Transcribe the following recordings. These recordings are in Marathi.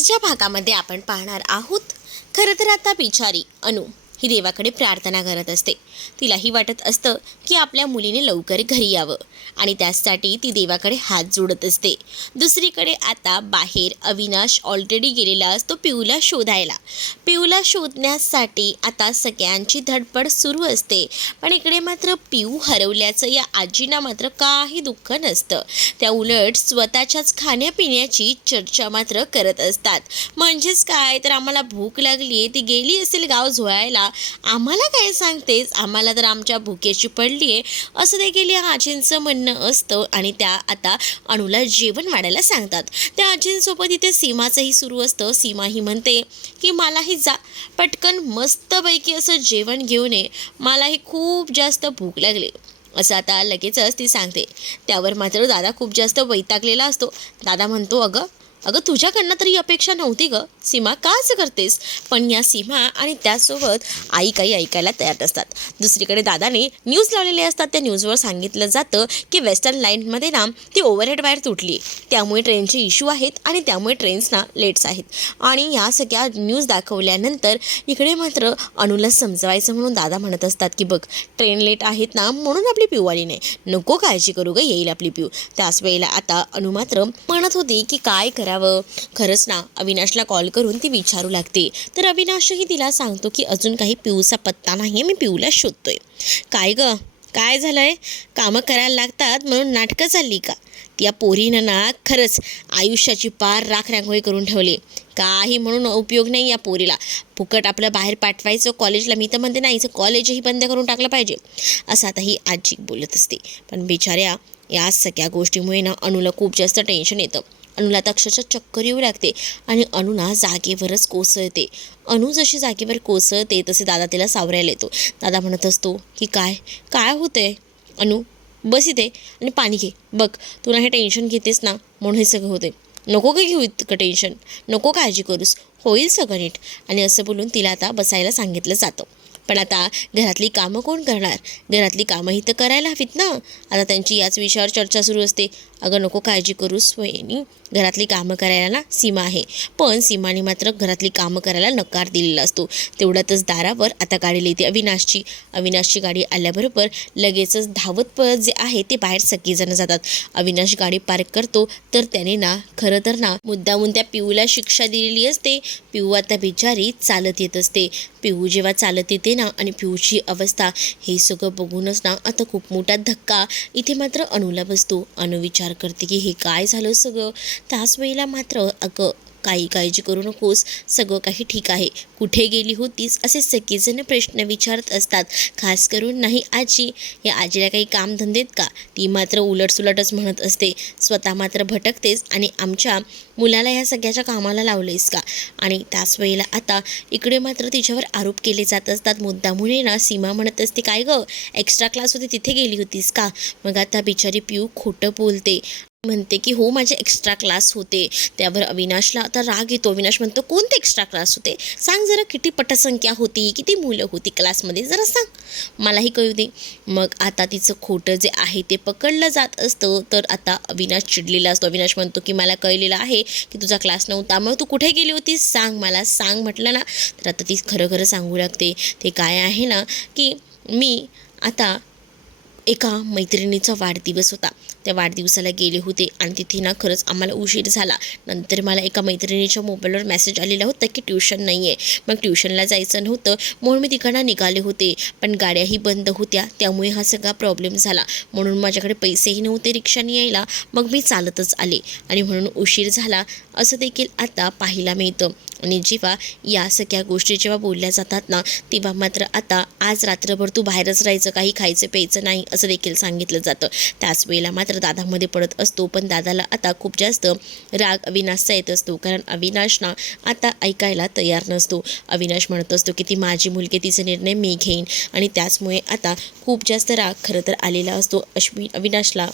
आजच्या भागामध्ये आपण पाहणार आहोत. खरं तर आता बिचारी अनु ही देवाकडे प्रार्थना करत असते. तिलाही वाटत असतं की आपल्या मुलीने लवकर घरी यावं आणि त्यासाठी ती देवाकडे हात जोडत असते. दुसरीकडे आता बाहेर अविनाश ऑलरेडी गेलेला असतो पिऊला शोधायला. पिऊला शोधण्यासाठी आता सगळ्यांची धडपड सुरू असते. पण इकडे मात्र पिऊ हरवल्याचं या आजीना मात्र काही दुःख नसतं. त्या उलट स्वतःच्याच खाण्यापिण्याची चर्चा मात्र करत असतात. म्हणजेच काय? तर आम्हाला भूक लागली ती गेली असेल गाव झोळायला आम्हाला काय सांगतेस? आम्हाला तर आमच्या भुकेची पडली आहे असं देखील या आजींचं म्हणणं असतं आणि त्या आता अणूला जेवण वाढायला सांगतात. त्या आजींसोबत इथे सीमाचंही सुरू असतं. सीमा ही म्हणते की मलाही जा. पटकन मस्तपैकी असं जेवण घेऊन ये. मलाही खूप जास्त भूक लागली. असं आता लगेचच ती सांगते. त्यावर मात्र दादा खूप जास्त वैतागलेला असतो. दादा म्हणतो अगं अगं तुझ्याकडनं तरी अपेक्षा नव्हती गं. सीमा का असं करतेस? पण या सीमा आणि त्यासोबत आई काही ऐकायला तयार असतात दुसरीकडे दादाने न्यूज लावलेले असतात. त्या न्यूजवर सांगितलं जातं की वेस्टर्न लाईनमध्ये ना ती ओव्हरहेड वायर तुटली. त्यामुळे ट्रेनचे इश्यू आहेत आणि त्यामुळे ट्रेन्सना लेट्स आहेत. आणि या सगळ्या न्यूज दाखवल्यानंतर इकडे मात्र अनुला समजवायचं म्हणून दादा म्हणत असतात की बघ ट्रेन लेट आहेत ना म्हणून आपली पिऊ आली नाही. नको काळजी करू ग येईल आपली पिऊ त्याच वेळेला आता अनु मात्र म्हणत होती की काय करावं. खरंच ना अविनाशला कॉल करून ती विचारू लागते. तर अविनाशही तिला सांगतो की अजून काही पिऊचा पत्ता नाही आहे मी पिऊला शोधतोय. काय ग? काय झालंय? कामं करायला लागतात म्हणून नाटकं चालली का? त्या पोरीनं ना खरंच आयुष्याची पार राख रांगोळी करून ठेवली. काही म्हणून उपयोग नाही या पोरीला. फुकट आपलं बाहेर पाठवायचं कॉलेजला मी तर म्हणते नाही कॉलेजही बंद करून टाकलं पाहिजे. असं आता ही आजी बोलत असते. पण बिचाऱ्या या सगळ्या गोष्टीमुळे ना अनुला खूप जास्त टेन्शन येतं. अनुला तर अक्षरशः चक्कर येऊ लागते आणि अनु ना जागेवरच कोसळते. अनु जशी जागेवर कोसळते तसे दादा तिला सावरायला येतो. दादा म्हणत असतो की काय? काय होतंय? अनु बस इथे आणि पाणी घे. बघ तुला हे टेन्शन घेतेस ना म्हणून हे सगळं होते नको का घेऊ इतकं टेन्शन. नको काळजी करूस. होईल सगळं नीट. आणि असं बोलून तिला आता बसायला सांगितलं जातं. पण आता घरातली कामं कोण करणार? घरातली कामंही तर करायला हवीत ना. आता त्यांची याच विषयावर चर्चा सुरू असते. अगं नको काळजी करूस स्वयंनी घरातली कामं करायला ना सीमा आहे. पण सीमाने मात्र घरातली कामं करायला नकार दिलेला असतो. तेवढ्यातच दारावर आता गाडी लिहिते अविनाशची. अविनाशची गाडी आल्याबरोबर लगेचच धावत पळत जे आहे ते बाहेर सगळीजणं जातात. अविनाश गाडी पार्क करतो. तर त्याने ना खरं तर ना मुद्दामून त्या पिऊला शिक्षा दिलेली असते. पिऊ आता बिचारी चालत येत असते. पिऊ जेव्हा चालत येते ना आणि पिऊची अवस्था हे सगळं बघूनच ना आता खूप मोठा धक्का इथे मात्र अनुला बसतो. अनुविचार करते की हे काय झालं सगळं? त्याच वेळेला मात्र अगं काही काळजी करू नकोस. सगळं काही ठीक आहे. कुठे गेली होतीस? असे सगळेजण प्रश्न विचारत असतात. खास करून नाही आजी. या आजीला काही कामधंदेत का? ती मात्र उलटसुलटच म्हणत असते. स्वतः मात्र भटकतेस आणि आमच्या मुलाला ह्या सगळ्याच्या कामाला लावलेस का? आणि त्याच वेळेला आता इकडे मात्र तिच्यावर आरोप केले जात असतात. मुद्दामुळे ना सीमा म्हणत असते काय गं? एक्स्ट्रा क्लास होती तिथे गेली होतीस का? मग आता बिचारी पिऊ खोटं बोलते. म्हणते की हो माझे एक्स्ट्रा क्लास होते. त्यावर अविनाशला आता राग येतो. अविनाश म्हणतो कोणते एक्स्ट्रा क्लास होते? सांग जरा किती पटसंख्या होती? किती मुलं होती क्लासमध्ये जरा सांग. मलाही कळू दे. मग आता तिचं खोटं जे आहे ते पकडलं जात असतं. तर आता अविनाश चिडलेला असतो. अविनाश म्हणतो की मला कळलेलं आहे की तुझा क्लास नव्हता. मग तू कुठे गेली होतीस? सांग मला सांग म्हटलं ना. तर आता ती खरं खरं सांगू लागते. ते काय आहे ना की मी आता एका मैत्रिणीचा वाढदिवस होता. त्या वाढदिवसाला गेले होते आणि तिथे ना खरंच आम्हाला उशीर झाला. नंतर मला एका मैत्रिणीच्या मोबाईलवर मेसेज आलेला होता की ट्युशन नाही आहे मग ट्युशनला जायचं नव्हतं. म्हणून मी तिकडनं निघाले होते. पण गाड्याही बंद होत्या. त्यामुळे हा सगळा प्रॉब्लेम झाला. म्हणून माझ्याकडे पैसेही नव्हते रिक्षाने यायला. मग मी चालतच आले. आणि म्हणून उशीर झाला. असं देखील आता पाहायला मिळतं. आणि जेव्हा या सगळ्या गोष्टी जेव्हा बोलल्या जातात ना तेव्हा मात्र आता आज रात्रभर तू बाहेरच राहायचं काही खायचं प्यायचं नाही असं देखील सांगितलं जातं. त्याच वेळेला मात्र दादामध्ये पडत असतो पण दादाला आता खूप जास्त राग अविनाशचा येत असतो कारण अविनाश ना आता ऐकायला तयार नसतो. अविनाश म्हणत असतो की ती माझी मुलगी तिचा निर्णय मी घेईन. आणि त्याचमुळे आता खूप जास्त राग खरं तर आलेला असतो. अश्विन अविनाशला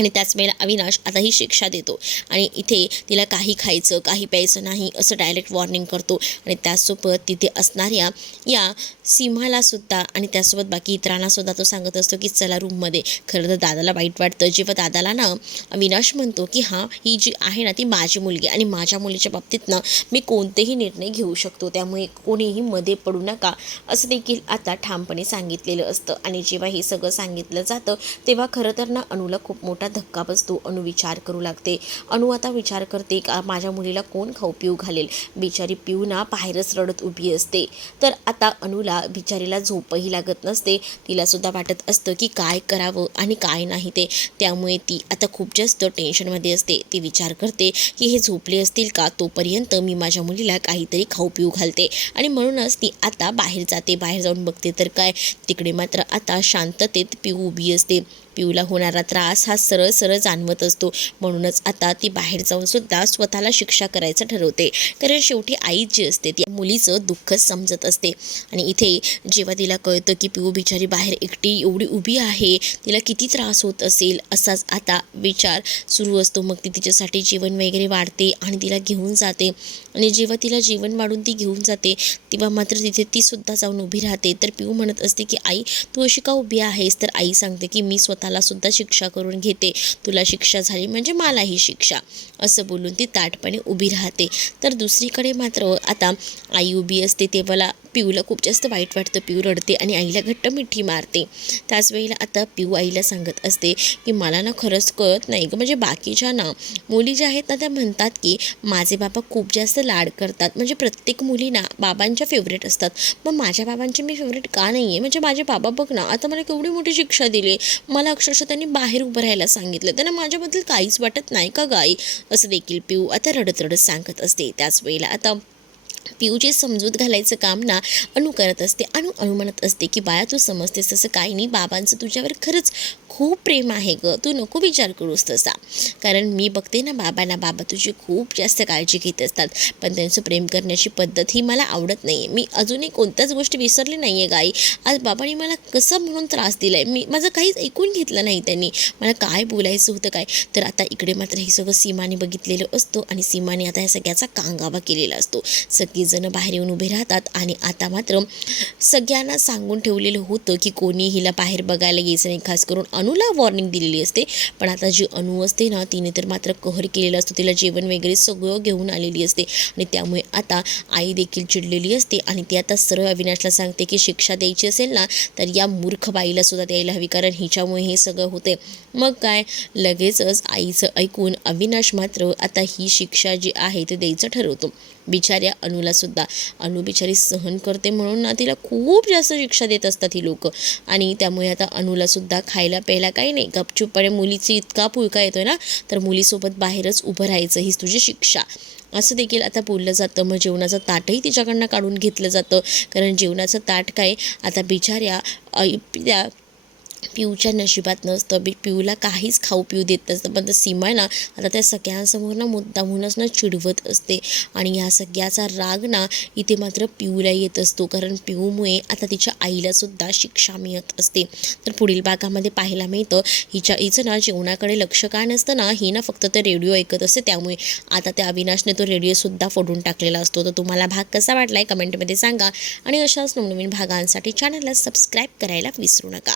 आणि त्याच वेळेला अविनाश आता ही शिक्षा देतो. आणि इथे तिला काही खायचं काही प्यायचं नाही असं डायरेक्ट वॉर्निंग करतो. आणि त्याचसोबत तिथे असणाऱ्या या सिंहालासुद्धा आणि त्यासोबत बाकी इतरांनासुद्धा तो सांगत असतो की चला रूममध्ये खरं तर दादाला वाईट वाटतं. जेव्हा दादाला ना अविनाश म्हणतो की हां ही जी आहे ना ती माझी मुलगी आणि माझ्या मुलीच्या बाबतीत ना मी कोणतेही निर्णय घेऊ शकतो. त्यामुळे कोणीही मध्ये पडू नका असं देखील आता ठामपणे सांगितलेलं असतं. आणि जेव्हा हे सगळं सांगितलं जातं तेव्हा खरं तर ना अणूला खूप मोठा धक्का बसतो. अणू विचार करू लागते. अणू आता विचार करते का माझ्या मुलीला कोण खाऊ पिऊ घालेल? बिचारी पिऊ ना बाहेरच रडत उभी असते. तर आता अणूला बिचारीला झोपही लागत नसते. तिलासुद्धा वाटत असतं की काय करावं आणि काय नाही ते. त्यामुळे ती आता खूप जास्त टेन्शनमध्ये असते. ती विचार करते की हे झोपले असतील का? तोपर्यंत मी माझ्या मुलीला काहीतरी खाऊ पिऊ घालते. आणि म्हणूनच ती आता बाहेर जाते. बाहेर जाऊन बघते तर काय? तिकडे मात्र आता शांततेत पिऊ उभी असते. पिऊला होणारा त्रास हा सरळ सरळ जाणवत असतो. म्हणूनच आता ती बाहेर जाऊन सुद्धा स्वतःला शिक्षा करायचं ठरवते. कारण शेवटी आई जी असते ती मुलीचं दुःख समजत असते. आणि इथे जेव्हा तिला कळतं की पिऊ बिचारी बाहेर एकटी एवढी उभी आहे तिला किती त्रास होत असेल असाच आता विचार सुरू असतो. मग ती तिच्यासाठी जेवण वगैरे वाढते आणि तिला घेऊन जाते. आणि जेव्हा तिला जेवण वाढून ती घेऊन जाते तेव्हा मात्र तिथे ती सुद्धा जाऊन उभी राहते. तर पिऊ म्हणत असते की आई तू अशी का उभी आहेस? तर आई सांगते की मी स्वतःला सुद्धा शिक्षा करून घेते. तुला शिक्षा झाली म्हणजे मलाही शिक्षा. असं बोलून ती ताटपणे उभी राहते. तर दुसरीकडे मात्र आता आई उभी असते तेव्हाला पिऊला खूप जास्त वाईट वाटतं. पिऊ रडते आणि आईला घट्ट मिठी मारते. त्याच वेळेला आता पिऊ आईला सांगत असते की मला ना खरंच कळत नाही गं. म्हणजे बाकीच्या ना मुली ज्या आहेत ना त्या म्हणतात की माझे बाबा खूप जास्त लाड करतात. म्हणजे प्रत्येक मुली ना बाबांच्या फेवरेट असतात. मग माझ्या बाबांचे मी फेवरेट का नाही आहे म्हणजे माझे बाबा बघ ना आता मला केवढी मोठी शिक्षा दिली. मला अक्षरशः त्यांनी बाहेर उभं राहायला सांगितलं. त्यांना माझ्याबद्दल काहीच वाटत नाही का गाई असं देखील पिऊ आता रडत रडत सांगत असते. त्याच वेळेला आता पिऊची समजूत घालायचं काम ना अणू करत असते. अणू अणू म्हणत असते की बाया तू समजतेस तसं काही नाही. बाबांचं तुझ्यावर खरंच खूप प्रेम आहे गं. तू नको विचार करूस तसा. कारण मी बघते ना बाबांना बाबा तुझी खूप जास्त काळजी घेत असतात. पण त्यांचं प्रेम करण्याची पद्धत ही मला आवडत नाही आहे मी अजूनही कोणत्याच गोष्टी विसरली नाही आहे गाई. आज बाबांनी मला कसं म्हणून त्रास दिला आहे मी माझं काहीच ऐकून घेतलं नाही त्यांनी. मला काय बोलायचं होतं काय? तर आता इकडे मात्र हे सगळं सीमाने बघितलेलं असतो आणि सीमाने आता या सगळ्याचा कांगावा केलेला असतो. सगळीजणं बाहेर येऊन उभे राहतात आणि आता मात्र सगळ्यांना सांगून ठेवलेलं होतं की कोणी हिला बाहेर बघायला यायचं नाही. खास करून अणूला वॉर्निंग दिलेली असते. पण आता जी अणू असते ना तिने तर मात्र कहर केलेला असतो. तिला जेवण वगैरे सगळं घेऊन आलेली असते. आणि त्यामुळे आता आई देखील चिडलेली असते. आणि ती आता सरळ अविनाशला सांगते की शिक्षा द्यायची असेल ना तर या मूर्ख बाईला सुद्धा द्यायला हवी. कारण हिच्यामुळे हे सगळं होते मग काय? लगेचच आईचं ऐकून अविनाश मात्र आता ही शिक्षा जी आहे ते द्यायचं ठरवतो. बिचाऱ्या अनुलासुद्धा अणू बिचारी सहन करते म्हणून ना तिला खूप जास्त शिक्षा देत असतात ही लोक. आणि त्यामुळे आता अणूलासुद्धा खायला प्यायला काही नाही. गपचूपपणे मुलीची इतका पुळका येतोय ना तर मुलीसोबत बाहेरच उभं राहायचं हीच तुझी शिक्षा. असं देखील आता बोललं जातं. मग जेवणाचं ताटही तिच्याकडनं काढून घेतलं जातं. कारण जेवणाचं ताट काय आता बिचाऱ्या त्या पिऊच्या नशिबात नसतं. बी पिऊला काहीच खाऊ पिऊ देत नसतं. पण तर सीमा आहे ना आता त्या सगळ्यांसमोर ना मुद्दामूनच ना चिडवत असते. आणि या सगळ्याचा राग ना इथे मात्र पिऊला येत असतो. कारण पिऊमुळे आता तिच्या आईला सुद्धा शिक्षा मिळत असते. तर पुढील भागामध्ये पाहायला मिळतं हिच्या हिचं ना जेवणाकडे लक्ष का नसतं ना ही ना फक्त ते रेडिओ ऐकत असते. त्यामुळे आता त्या अविनाशने तो रेडिओसुद्धा फोडून टाकलेला असतो. तर तुम्हाला भाग कसा वाटला आहे कमेंटमध्ये सांगा. आणि अशाच नवनवीन भागांसाठी चॅनलला सबस्क्राईब करायला विसरू नका.